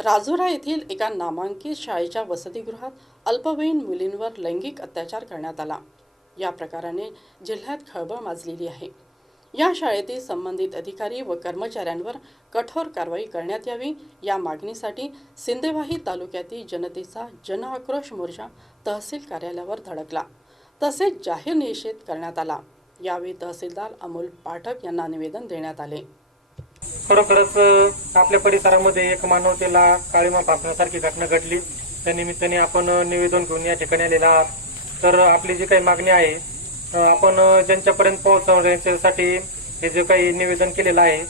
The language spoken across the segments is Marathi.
राजुरा येथील एका नामांकित शाळेच्या वसतिगृहात अल्पवयीन मुलींवर लैंगिक अत्याचार करण्यात आला. या प्रकाराने जिल्ह्यात खळबळ माजलेली आहे. या शाळेतील संबंधित अधिकारी व कर्मचाऱ्यांवर कठोर कारवाई करण्यात यावी या मागणीसाठी सिंदेवाही तालुक्यातील जनतेचा जनआक्रोश मोर्चा तहसील कार्यालयावर धडकला. तसेच जाहीर निषेध करण्यात आला. यावेळी तहसीलदार अमोल पाठक यांना निवेदन देण्यात आले. खरोखरच आपल्या परिसरामध्ये एक मानवतेला काळीमा फासण्यासारखी घटना घडली. त्या निमित्ताने आपण निवेदन घेऊन या ठिकाणी आलेला आहात. तर आपली जी काही मागणी आहे आपण ज्यांच्यापर्यंत पोहोचवण्यासाठी हे जे काही निवेदन केलेलं आहे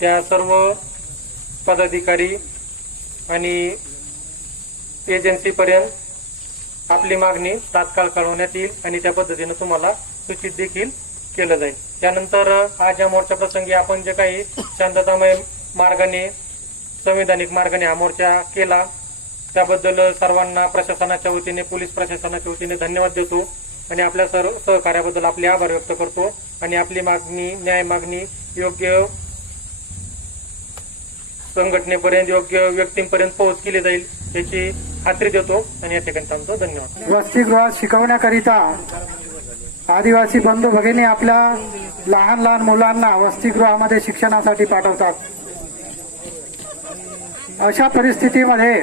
त्या सर्व पदाधिकारी आणि एजन्सीपर्यंत आपली मागणी तात्काळ कळवण्यात येईल आणि त्या पद्धतीनं तुम्हाला सूचित देखील केलं जाईल. त्यानंतर आज या मोर्चा प्रसंगी आपण जे काही शांततामय मार्गाने संविधानिक मार्गाने हा मोर्चा केला त्याबद्दल सर्वांना प्रशासनाच्या वतीने पोलीस प्रशासनाच्या वतीने धन्यवाद देतो आणि आपल्या सर्व सहकार्याबद्दल आपले आभार व्यक्त करतो आणि आपली मागणी न्याय मागणी योग्य संघटनेपर्यंत योग्य व्यक्तींपर्यंत पोहोच केली जाईल याची खात्री देतो आणि या ठिकाणी थांबतो. धन्यवाद. वसतिगृहात शिकवण्याकरिता आदिवासी बंधू भगिनी आपल्या लहान लहान मुलांना वसतिगृहामध्ये शिक्षणासाठी पाठवतात. अशा परिस्थितीमध्ये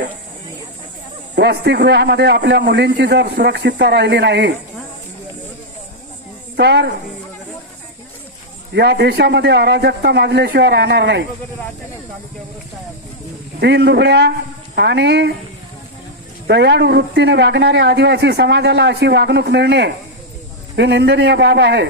वसतिगृहामध्ये आपल्या मुलींची जर सुरक्षितता राहिली नाही तर या देशामध्ये अराजकता माजल्याशिवाय राहणार नाही. दीन दुबळ्या आणि दयाळू वृत्तीने वागणाऱ्या आदिवासी समाजाला अशी वागणूक मिळणे ही निंदनीय बाब आहे.